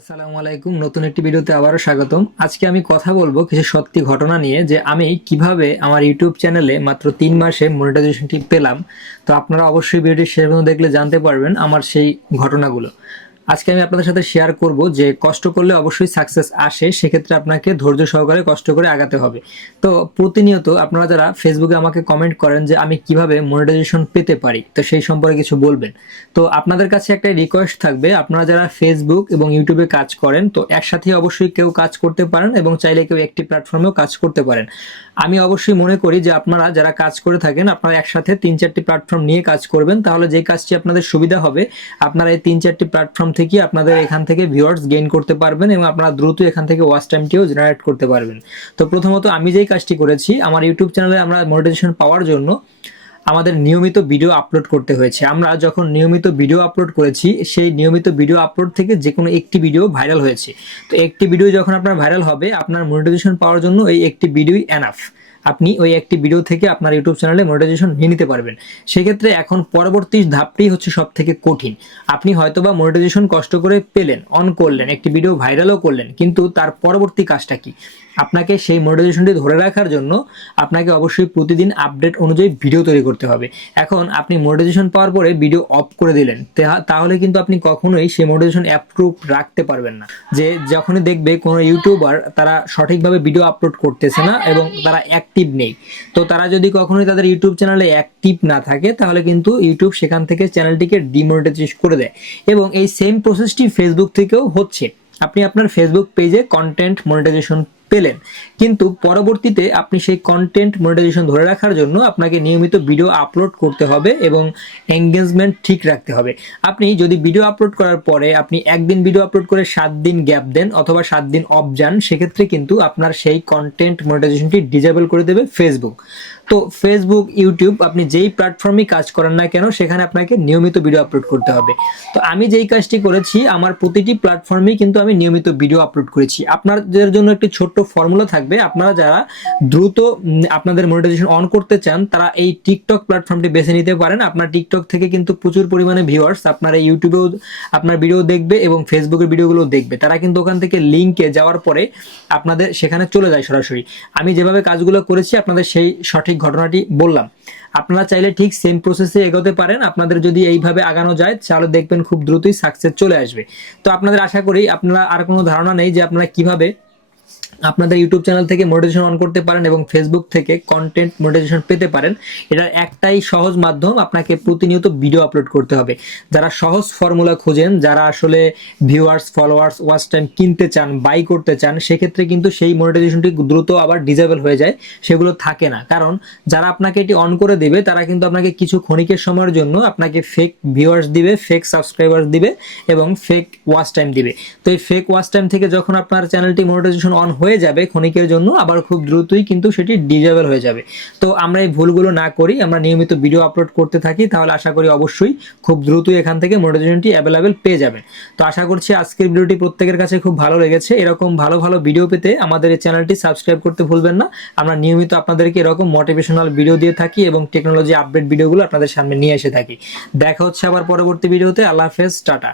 আসসালামু আলাইকুম, নতুন একটি ভিডিওতে আবারও স্বাগতম। আজকে আমি কথা বলবো কিছু সত্যি ঘটনা নিয়ে, যে আমি কিভাবে আমার ইউটিউব চ্যানেলে মাত্র 3 মাসে মনিটাইজেশনটি পেলাম। তো আপনারা অবশ্যই ভিডিওটি শেষ পর্যন্ত দেখলে জানতে পারবেন আমার সেই ঘটনাগুলো। আজকে আমি আপনাদের সাথে শেয়ার করব যে কষ্ট করলে অবশ্যই সাকসেস আসে, সেক্ষেত্রে আপনাকে ধৈর্য সহকারে কষ্ট করে আগাতে হবে। তো প্রতিনিয়ত আপনারা যারা ফেসবুকে আমাকে কমেন্ট করেন যে আমি কিভাবে মনিটাইজেশন পেতে পারি, তো সেই সম্পর্কে কিছু বলবেন। তো আপনাদের কাছে একটা রিকোয়েস্ট থাকবে, আপনারা যারা ফেসবুক এবং ইউটিউবে কাজ করেন, তো একসাথে অবশ্যই কেউ কাজ করতে পারেন এবং চাইলে কেউ একটি প্ল্যাটফর্মেও কাজ করতে পারেন। আমি অবশ্যই মনে করি যে আপনারা যারা কাজ করে থাকেন, আপনারা একসাথে 3-4টি প্ল্যাটফর্ম নিয়ে কাজ করবেন, তাহলে যে কাজটি আপনাদের সুবিধা হবে, আপনারা এই 3-4টি প্ল্যাটফর্ম থেকে আপনাদের এখান থেকে ভিউয়ার্স গেইন করতে পারবেন এবং আপনারা দ্রুত এখান থেকে ওয়াচ টাইমটিও জেনারেট করতে পারবেন। তো প্রথমত আমি যেই কাজটি করেছি, আমার ইউটিউব চ্যানেলে আমরা মনিটাইজেশন পাওয়ার জন্য আমাদের নিয়মিত ভিডিও আপলোড করতে হয়েছে। আমরা যখন নিয়মিত ভিডিও আপলোড করেছি, সেই নিয়মিত ভিডিও আপলোড থেকে যে কোনো একটি ভিডিও ভাইরাল হয়েছে। তো একটি ভিডিও যখন আপনার ভাইরাল হবে, আপনার মনিটাইজেশন পাওয়ার জন্য এই একটি ভিডিওই এনাফ। আপনি ওই একটি ভিডিও থেকে আপনার ইউটিউব চ্যানেলে মনিটাইজেশন নিয়ে নিতে পারবেন। সেক্ষেত্রে এখন পরবর্তী ধাপটি হচ্ছে সব থেকে কঠিন। আপনি হয়তোবা মনিটাইজেশন কষ্ট করে পেলেন, অন করলেন, একটি ভিডিও ভাইরালও করলেন, কিন্তু তার পরবর্তী কাজটা কি? আপনাকে সেই মনিটাইজেশনটি ধরে রাখার জন্য আপনাকে অবশ্যই প্রতিদিন আপডেট অনুযায়ী ভিডিও তৈরি করতে হবে। এখন আপনি মনিটাইজেশন পাওয়ার পরে ভিডিও অফ করে দিলেন, তাহলে কিন্তু আপনি কখনোই সেই মনিটাইজেশন অ্যাপ্রুভ রাখতে পারবেন না। যে যখনই দেখবে কোনো ইউটিউবার তারা সঠিকভাবে ভিডিও আপলোড করতেছে না এবং তারা অ্যাক্টিভ নেই, তো তারা যদি কখনোই তাদের ইউটিউব চ্যানেলে অ্যাক্টিভ না থাকে, তাহলে কিন্তু ইউটিউব সেখান থেকে চ্যানেলটিকে ডিমনিটাইজ করে দেয়। এবং এই সেম প্রসেসটি ফেসবুক থেকেও হচ্ছে। আপনি আপনার ফেসবুক পেজে কন্টেন্ট মনিটাইজেশন পেলেন, কিন্তু পরবর্তীতে আপনি সেই কন্টেন্ট মনিটাইজেশন ধরে রাখার জন্য আপনাকে নিয়মিত ভিডিও আপলোড করতে হবে এবং এঙ্গেজমেন্ট ঠিক রাখতে হবে। আপনি যদি ভিডিও আপলোড করার পরে আপনি একদিন ভিডিও আপলোড করে 7 দিন গ্যাপ দেন অথবা 7 দিন অফ যান, সেক্ষেত্রে কিন্তু আপনার সেই কন্টেন্ট মনিটাইজেশনটি ডিজেবল করে দেবে ফেসবুক। তো ফেসবুক, ইউটিউব, আপনি যেই প্ল্যাটফর্মে কাজ করেন না কেন, সেখানে আপনাকে নিয়মিত ভিডিও আপলোড করতে হবে। তো আমি যেই কাজটি করেছি, আমার প্রতিটি প্ল্যাটফর্মেই কিন্তু আমি নিয়মিত ভিডিও আপলোড করেছি। আপনাদের জন্য একটি ছোট্ট ফর্মুলা থাকবে। আপনারা যারা দ্রুত আপনাদের মনিটাইজেশন অন করতে চান, তারা এই টিকটক প্ল্যাটফর্মটি বেছে নিতে পারেন। আপনার টিকটক থেকে কিন্তু প্রচুর পরিমাণে ভিউয়ার্স আপনার এই ইউটিউবেও আপনার ভিডিও দেখবে এবং ফেসবুকের ভিডিওগুলো দেখবে। তারা কিন্তু ওখান থেকে লিঙ্কে যাওয়ার পরে আপনাদের সেখানে চলে যায় সরাসরি। আমি যেভাবে কাজগুলো করেছি আপনাদের সেই সঠিক ঘটনাটি বললাম। আপনারা চাইলে ঠিক সেম প্রসেসে এগোতে পারেন। আপনাদের যদি এইভাবে আগানো যায়, তাহলে দেখবেন খুব দ্রুতই সাকসেস চলে আসবে। তো আপনাদের আশা করি আপনারা আর কোনো ধারণা নেই যে আপনারা কিভাবে আপনাদের ইউটিউব চ্যানেল থেকে মনিটাইজেশন অন করতে পারেন এবং ফেসবুক থেকে কন্টেন্ট মনিটাইজেশন পেতে পারেন। এটার একটাই সহজ মাধ্যম, আপনাকে প্রতিনিয়ত ভিডিও আপলোড করতে হবে। যারা সহজ ফর্মুলা খুঁজেন, যারা আসলে ভিউয়ার্স, ফলোয়ার্স, ওয়াচ টাইম কিনতে চান, বাই করতে চান, সেক্ষেত্রে কিন্তু সেই মনিটাইজেশনটি দ্রুত আবার ডিজেবল হয়ে যায়, সেগুলো থাকে না। কারণ যারা আপনাকে এটি অন করে দেবে, তারা কিন্তু আপনাকে কিছু ক্ষণিকের সময়ের জন্য আপনাকে ফেক ভিউয়ার্স দিবে, ফেক সাবস্ক্রাইবার্স দিবে এবং ফেক ওয়াচ টাইম দিবে। তো এই ফেক ওয়াচ টাইম থেকে যখন আপনার চ্যানেলটি মনিটাইজেশন অন হয়ে যাবে ক্ষণিকের জন্য, আবার খুব দ্রুতই কিন্তু সেটি ডিজেবল হয়ে যাবে। তো আমরা এই ভুলগুলো না করি, আমরা নিয়মিত ভিডিও আপলোড করতে থাকি, তাহলে আশা করি অবশ্যই খুব দ্রুতই এখান থেকে মনিটাইজেশনটি অ্যাভেলেবেল পেয়ে যাবেন। তো আশা করছি আজকের ভিডিওটি প্রত্যেকের কাছে খুব ভালো লেগেছে। এরকম ভালো ভালো ভিডিও পেতে আমাদের এই চ্যানেলটি সাবস্ক্রাইব করতে ভুলবেন না। আমরা নিয়মিত আপনাদেরকে এরকম মোটিভেশনাল ভিডিও দিয়ে থাকি এবং টেকনোলজি আপডেট ভিডিওগুলো আপনাদের সামনে নিয়ে এসে থাকি। দেখা হচ্ছে আবার পরবর্তী ভিডিওতে। আল্লাহ হাফেজ, টাটা।